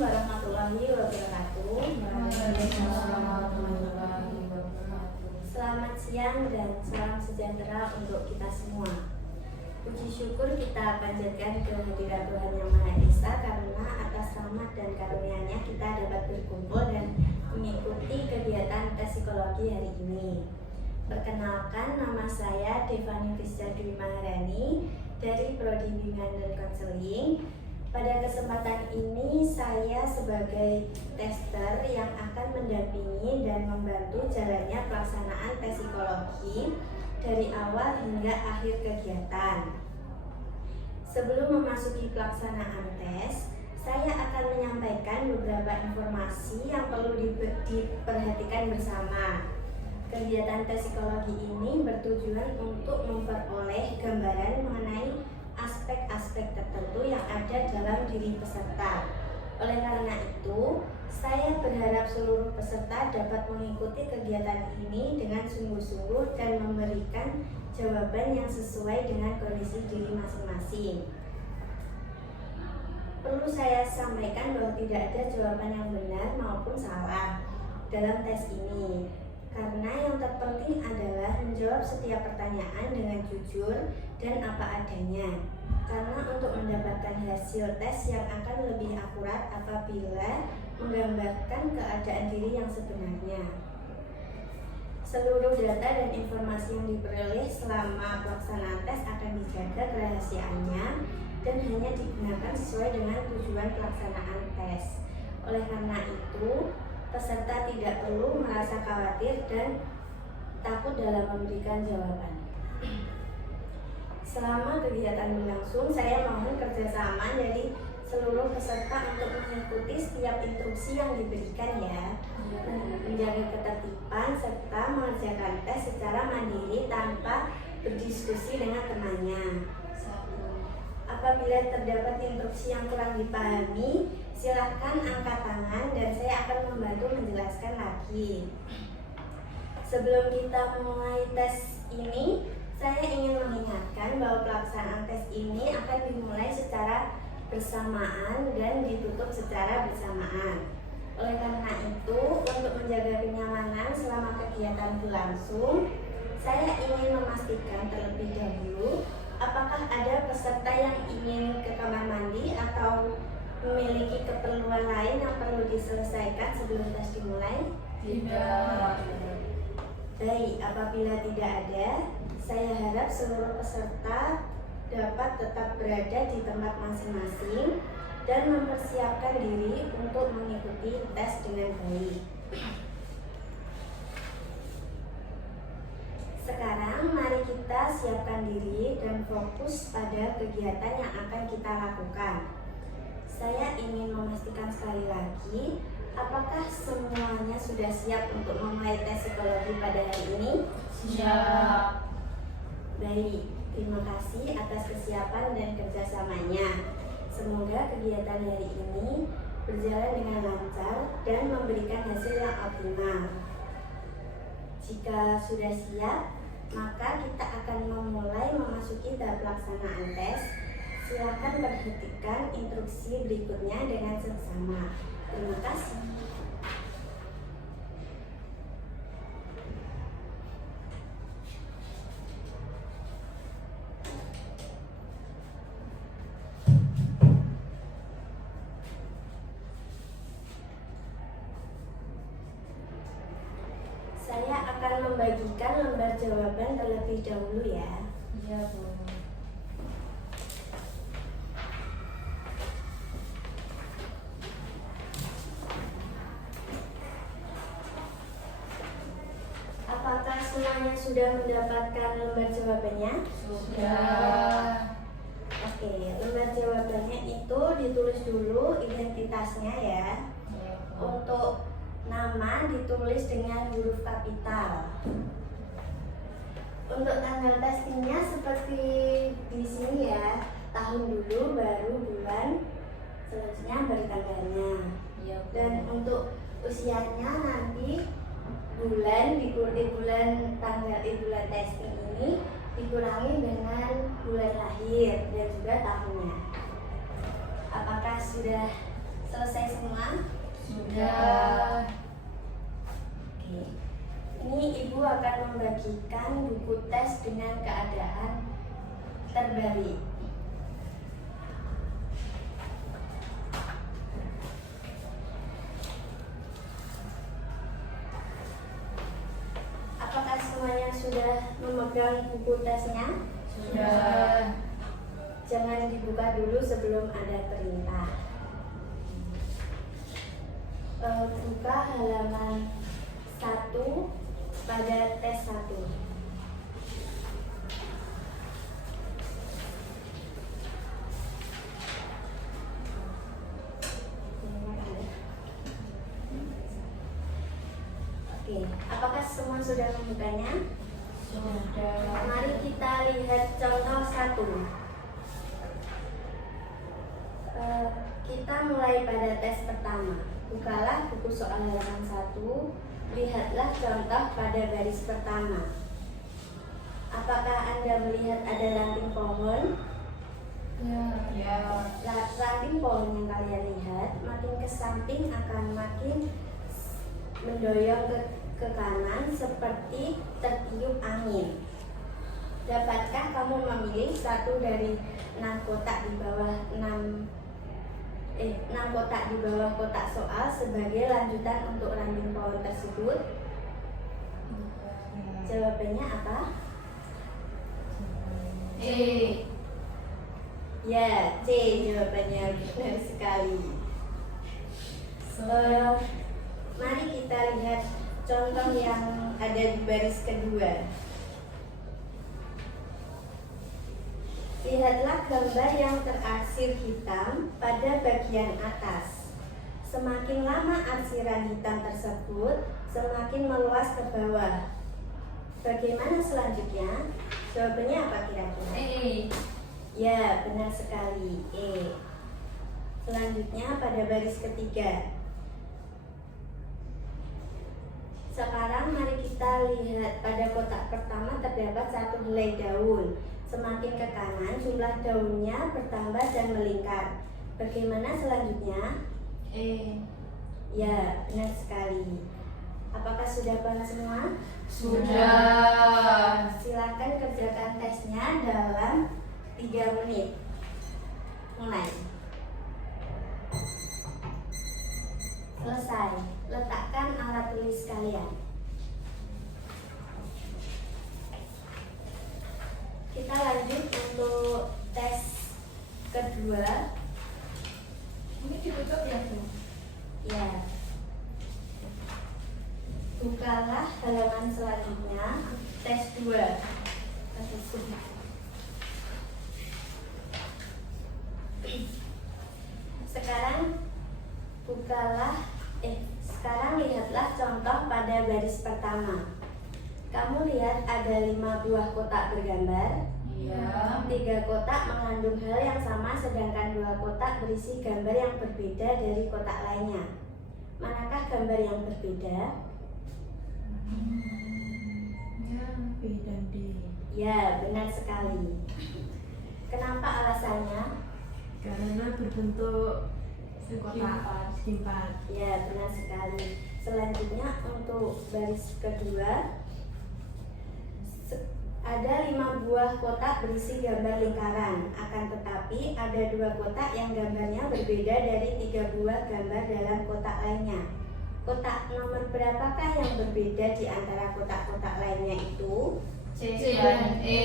warahmatullahi wabarakatuh. Selamat siang dan salam sejahtera untuk kita semua. Puji syukur kita panjatkan kehadirat Tuhan Yang Maha Esa karena atas rahmat dan karunia-Nya kita dapat berkumpul dan mengikuti kegiatan tes psikologi hari ini. Perkenalkan, nama saya Devani Fisya Dwi Maharani dari Prodi Bimbingan dan Konseling. Pada kesempatan ini saya sebagai tester yang akan mendampingi dan membantu jalannya pelaksanaan tes psikologi dari awal hingga akhir kegiatan. Sebelum memasuki pelaksanaan tes, saya akan menyampaikan beberapa informasi yang perlu diperhatikan bersama. Kegiatan tes psikologi ini bertujuan untuk memperoleh gambaran mengenai aspek-aspek tertentu yang ada dalam diri peserta. Oleh karena itu, saya berharap seluruh peserta dapat mengikuti kegiatan ini dengan sungguh-sungguh dan memberikan jawaban yang sesuai dengan kondisi diri masing-masing. Perlu saya sampaikan bahwa tidak ada jawaban yang benar maupun salah dalam tes ini, karena yang terpenting adalah menjawab setiap pertanyaan dengan jujur dan apa adanya. Karena untuk mendapatkan hasil tes yang akan lebih akurat apabila menggambarkan keadaan diri yang sebenarnya. Seluruh data dan informasi yang diperoleh selama pelaksanaan tes akan dijaga kerahasiaannya dan hanya digunakan sesuai dengan tujuan pelaksanaan tes. Oleh karena itu, peserta tidak perlu merasa khawatir dan takut dalam memberikan jawaban. Selama kegiatan berlangsung, saya mohon kerjasama dari seluruh peserta untuk mengikuti setiap instruksi yang diberikan ya. Menjaga ketertiban serta mengerjakan tes secara mandiri tanpa berdiskusi dengan temannya. Apabila terdapat instruksi yang kurang dipahami, silakan angkat tangan dan saya akan membantu menjelaskan lagi. Sebelum kita mulai tes ini, saya ingin mengingatkan bahwa pelaksanaan tes ini akan dimulai secara bersamaan dan ditutup secara bersamaan. Oleh karena itu, untuk menjaga kenyamanan selama kegiatan berlangsung, saya ingin memastikan terlebih dahulu apakah ada peserta yang ingin ke kamar mandi atau memiliki keperluan lain yang perlu diselesaikan sebelum tes dimulai? Tidak. Baik, apabila tidak ada, saya harap seluruh peserta dapat tetap berada di tempat masing-masing dan mempersiapkan diri untuk mengikuti tes dengan baik. Sekarang mari kita siapkan diri dan fokus pada kegiatan yang akan kita lakukan. Saya ingin memastikan sekali lagi, apakah semuanya sudah siap untuk memulai tes psikologi pada hari ini? Siap. Baik, terima kasih atas kesiapan dan kerjasamanya. Semoga kegiatan hari ini berjalan dengan lancar dan memberikan hasil yang optimal. Jika sudah siap, maka kita akan memulai memasuki tahap pelaksanaan tes. Silakan perhatikan instruksi berikutnya dengan seksama. Terima kasih. Saya akan membagikan lembar jawaban terlebih dahulu ya. Iya, Bu. Apakah semuanya sudah mendapatkan lembar jawabannya? Sudah. Oke, lembar jawabannya itu ditulis dulu identitasnya ya. Iya, Bu. Untuk nama ditulis dengan huruf kapital. Untuk tanggal testingnya seperti di sini ya, tahun dulu baru bulan, selanjutnya baru tanggalnya. Iya, Bu. Dan untuk usianya nanti bulan dikurangi bulan tanggal bulan testing ini dikurangi dengan bulan lahir dan juga tahunnya. Apakah sudah Selesai semua? Sudah. Oke. Ini ibu akan membagikan buku tes dengan keadaan terbalik. Apakah semuanya sudah memegang buku tesnya? Sudah. Jangan dibuka dulu sebelum ada perintah. Buka halaman 1 pada tes 1. Oke, apakah semua sudah membukanya? Sudah. Mari kita lihat contoh 1. Kita mulai pada tes pertama. Bukalah buku soal halaman 1. Lihatlah contoh pada baris pertama. Apakah Anda melihat ada ranting pohon? Ya. Ranting pohon yang kalian lihat makin ke samping akan makin mendoyong ke kanan seperti tertiup angin. Dapatkah kamu memilih satu dari 6 kotak di bawah 6 kotak di bawah kotak soal sebagai lanjutan untuk ranting pohon tersebut? Jawabannya apa? Ya, C jawabannya, benar sekali. Mari kita lihat contoh yang ada di baris kedua. Lihatlah gambar yang teraksir hitam pada bagian atas. Semakin lama arsiran hitam tersebut, semakin meluas ke bawah. Bagaimana selanjutnya? Jawabannya apa kira-kira? Ya, benar sekali. E. Selanjutnya pada baris ketiga. Sekarang mari kita lihat pada kotak pertama terdapat satu helai daun. Semakin ke kanan jumlah daunnya bertambah dan melingkar. Bagaimana selanjutnya? Ya, benar sekali. Apakah sudah paham semua? Sudah. Silakan kerjakan tesnya dalam 3 menit. Mulai. Selesai. Letakkan alat tulis kalian. Kita lanjut untuk tes kedua. Ini ditutup ya, Bu? Ya. Bukalah halaman selanjutnya, tes 2. Sekarang lihatlah contoh pada baris pertama. Kamu lihat ada 5 buah kotak bergambar. Iya. 3 kotak mengandung hal yang sama, sedangkan 2 kotak berisi gambar yang berbeda dari kotak lainnya. Manakah gambar yang berbeda? Ya, B dan D. Ya, benar sekali. Kenapa alasannya? Karena berbentuk simpat. Ya, benar sekali. Selanjutnya untuk baris kedua, ada 5 buah kotak berisi gambar lingkaran. Akan tetapi ada 2 kotak yang gambarnya berbeda dari 3 buah gambar dalam kotak lainnya. Kotak nomor berapakah yang berbeda di antara kotak-kotak lainnya itu? C dan E.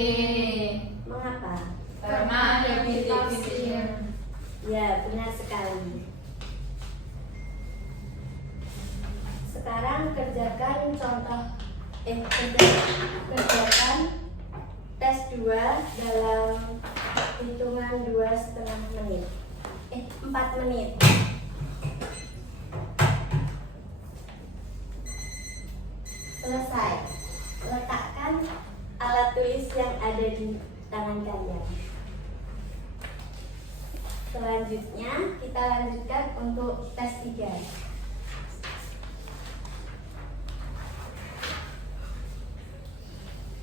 Mengapa? Karena ada titik-titiknya. Ya, benar sekali. Sekarang kerjakan tes 2 dalam hitungan 2,5 menit. 4 menit. Selesai. Letakkan alat tulis yang ada di tangan kalian. Selanjutnya kita lanjutkan untuk tes 3.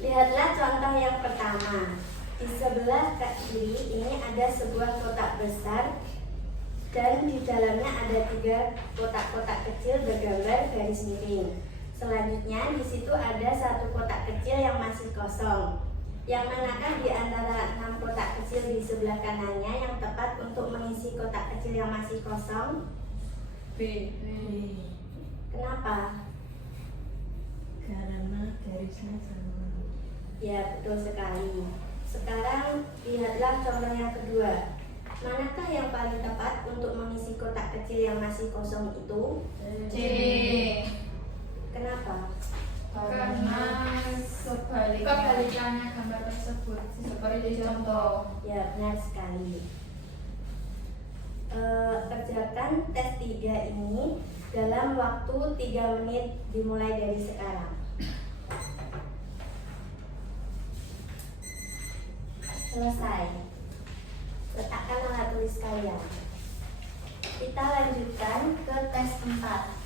Lihatlah contoh yang pertama. Di sebelah kiri ini ada sebuah kotak besar dan di dalamnya ada 3 kotak-kotak kecil bergambar garis miring. Selanjutnya di situ ada 1 kotak kecil yang masih kosong. Yang manakah di antara 6 kotak kecil di sebelah kanannya yang tepat untuk mengisi kotak kecil yang masih kosong? B. Kenapa? Karena garisnya sama. Ya, betul sekali. Sekarang lihatlah contoh yang kedua. Manakah yang paling tepat untuk mengisi kotak kecil yang masih kosong itu? C. Kenapa? Karena kebalikannya gambar tersebut seperti contoh. Ya, benar sekali. Kerjakan tes 3 ini dalam waktu 3 menit dimulai dari sekarang. Selesai. Letakkan alat tulis kalian. Kita lanjutkan ke tes 4.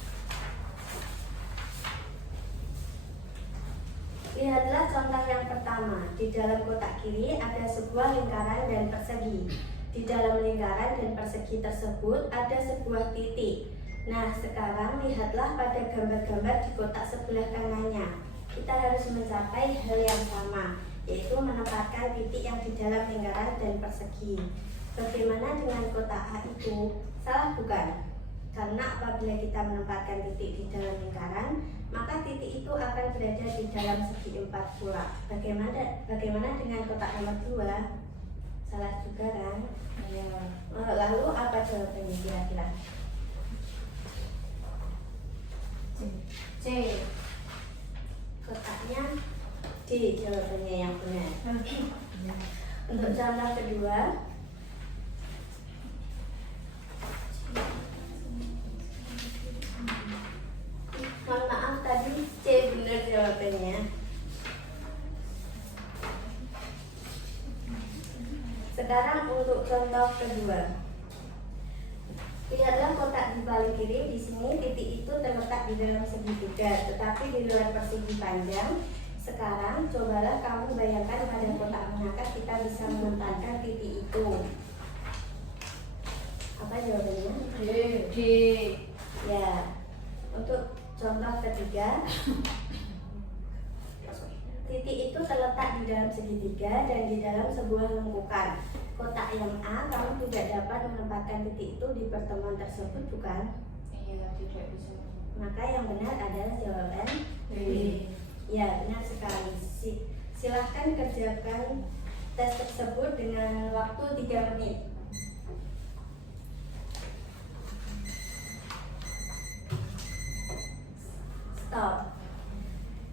Lihatlah contoh yang pertama. Di dalam kotak kiri ada sebuah lingkaran dan persegi. Di dalam lingkaran dan persegi tersebut ada sebuah titik. Nah, sekarang lihatlah pada gambar-gambar di kotak sebelah kanannya. Kita harus mencapai hal yang sama, yaitu menempatkan titik yang di dalam lingkaran dan persegi. Bagaimana dengan kotak A itu? Salah bukan? Karena apabila kita menempatkan titik di dalam lingkaran, maka titik itu akan berada di dalam segi 4 pula. Bagaimana dengan kotak nomor 2? Salah juga kan? Lalu apa jawabannya kira-kira? C. Kotaknya D jawabannya yang benar. Untuk contoh kedua, mohon maaf tadi C benar jawabannya. Sekarang untuk contoh kedua. Lihatlah kotak di paling kiri. Di sini titik itu terletak di dalam segitiga, tetapi di luar persegi panjang. Sekarang cobalah kamu bayangkan pada kotak manakah kita bisa menempatkan titik itu. Apa jawabannya? D. Ya. Untuk contoh ketiga, titik itu terletak di dalam segitiga dan di dalam sebuah lengkukan. Kotak yang A, kamu tidak dapat menempatkan titik itu di pertemuan tersebut, bukan? Iya, tidak bisa. Maka yang benar adalah jawaban B. Ya, benar sekali. Silahkan kerjakan tes tersebut dengan waktu 3 menit. Stop.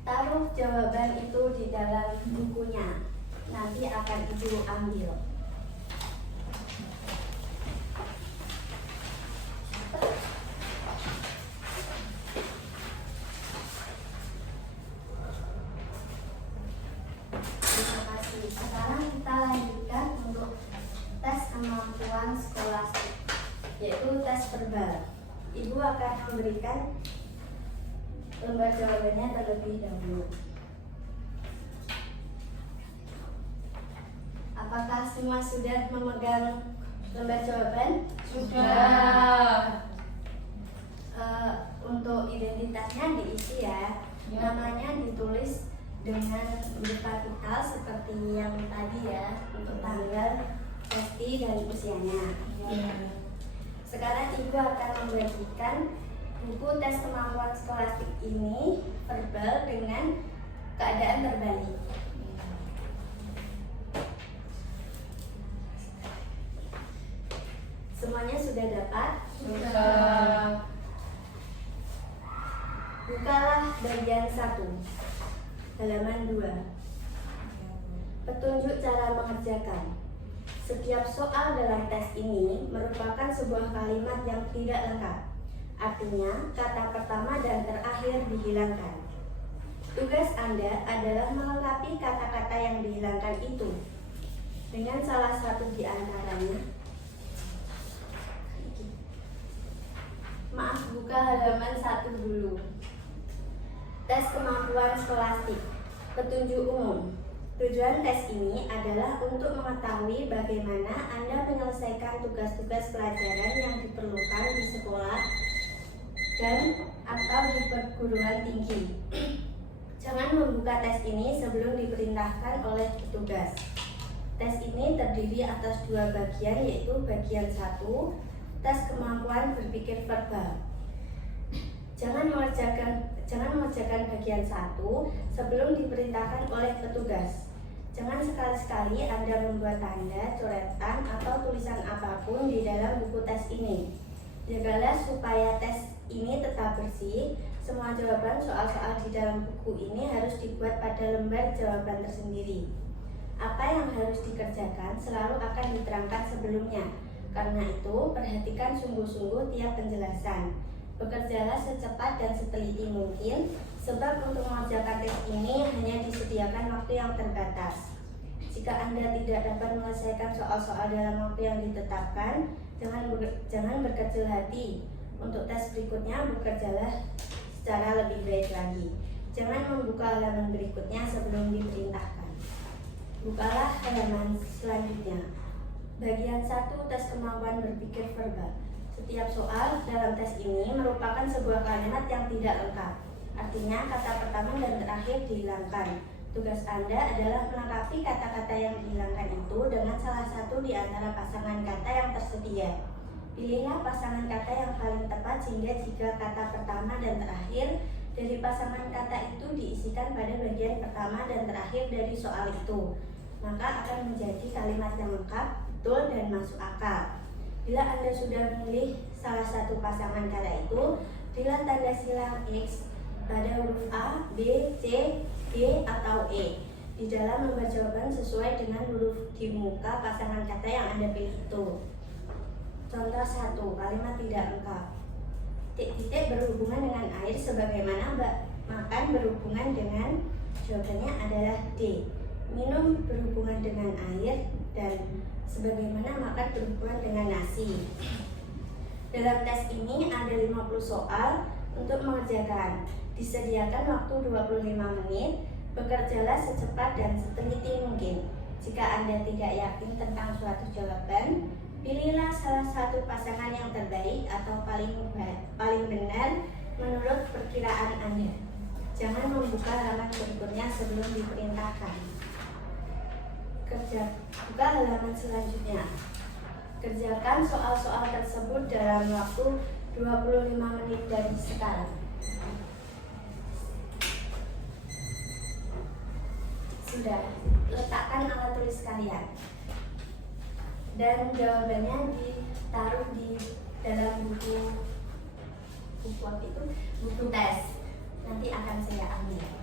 Taruh jawaban itu di dalam bukunya. Nanti akan ibu ambil. Terima kasih. Sekarang kita lanjutkan untuk tes kemampuan skolastik, yaitu tes verbal. Ibu akan memberikan lembar jawabannya terlebih dahulu. Apakah semua sudah memegang lembar jawaban? Sudah. Untuk identitasnya diisi ya. Namanya ditulis dengan huruf kapital seperti yang tadi ya, untuk tanggal, pasti, dan usianya. Sekarang ibu akan membagikan buku tes kemampuan skolastik ini verbal dengan keadaan terbalik. Semuanya sudah dapat? Sudah. Bukalah bagian 1, halaman 2. Petunjuk cara mengerjakan. Setiap soal dalam tes ini merupakan sebuah kalimat yang tidak lengkap. Artinya, kata pertama dan terakhir dihilangkan. Tugas Anda adalah melengkapi kata-kata yang dihilangkan itu dengan salah satu di antaranya. Maaf, buka halaman 1 dulu. Tes kemampuan skolastik. Petunjuk umum. Tujuan tes ini adalah untuk mengetahui bagaimana Anda menyelesaikan tugas-tugas pelajaran yang diperlukan di sekolah dan atau di perguruan tinggi. Jangan membuka tes ini sebelum diperintahkan oleh petugas. Tes ini terdiri atas 2 bagian, yaitu bagian 1, tes kemampuan berpikir verbal. Jangan mengerjakan bagian 1 sebelum diperintahkan oleh petugas. Jangan sekali-sekali Anda membuat tanda, coretan, atau tulisan apapun di dalam buku tes ini. Jagalah supaya tes ini tetap bersih. Semua jawaban soal-soal di dalam buku ini harus dibuat pada lembar jawaban tersendiri. Apa yang harus dikerjakan selalu akan diterangkan sebelumnya. Karena itu, perhatikan sungguh-sungguh tiap penjelasan. Bekerjalah secepat dan seteliti mungkin, sebab untuk mengerjakan tes ini hanya disediakan waktu yang terbatas. Jika Anda tidak dapat menyelesaikan soal-soal dalam waktu yang ditetapkan, jangan berkecil hati. Untuk tes berikutnya, bekerjalah secara lebih baik lagi. Jangan membuka halaman berikutnya sebelum diperintahkan. Bukalah halaman selanjutnya. Bagian 1, tes kemampuan berpikir verbal. Setiap soal dalam tes ini merupakan sebuah kalimat yang tidak lengkap. Artinya kata pertama dan terakhir dihilangkan. Tugas Anda adalah melengkapi kata-kata yang dihilangkan itu dengan salah satu di antara pasangan kata yang tersedia. Pilihlah pasangan kata yang paling tepat sehingga jika kata pertama dan terakhir dari pasangan kata itu diisikan pada bagian pertama dan terakhir dari soal itu, maka akan menjadi kalimat yang lengkap, betul, dan masuk akal. Bila Anda sudah memilih salah satu pasangan kata itu, berilah tanda silang X pada huruf A, B, C, D, atau E di dalam lembar jawaban sesuai dengan huruf di muka pasangan kata yang Anda pilih itu. Contoh 1, kalimat tidak lengkap. Titik-titik berhubungan dengan air sebagaimana makan berhubungan dengan, jawabannya adalah D. Minum berhubungan dengan air dan sebagaimana makan berhubungan dengan nasi. Dalam tes ini ada 50 soal untuk mengerjakan. Disediakan waktu 25 menit. Bekerjalah secepat dan seteliti mungkin. Jika Anda tidak yakin tentang suatu jawaban, pilihlah salah satu pasangan yang terbaik atau paling benar menurut perkiraan Anda. Jangan membuka halaman berikutnya sebelum diperintahkan. Buka halaman selanjutnya. Kerjakan soal-soal tersebut dalam waktu 25 menit dari sekarang. Sudah, letakkan alat tulis kalian. Dan jawabannya ditaruh di dalam buku tes. Nanti akan saya ambil.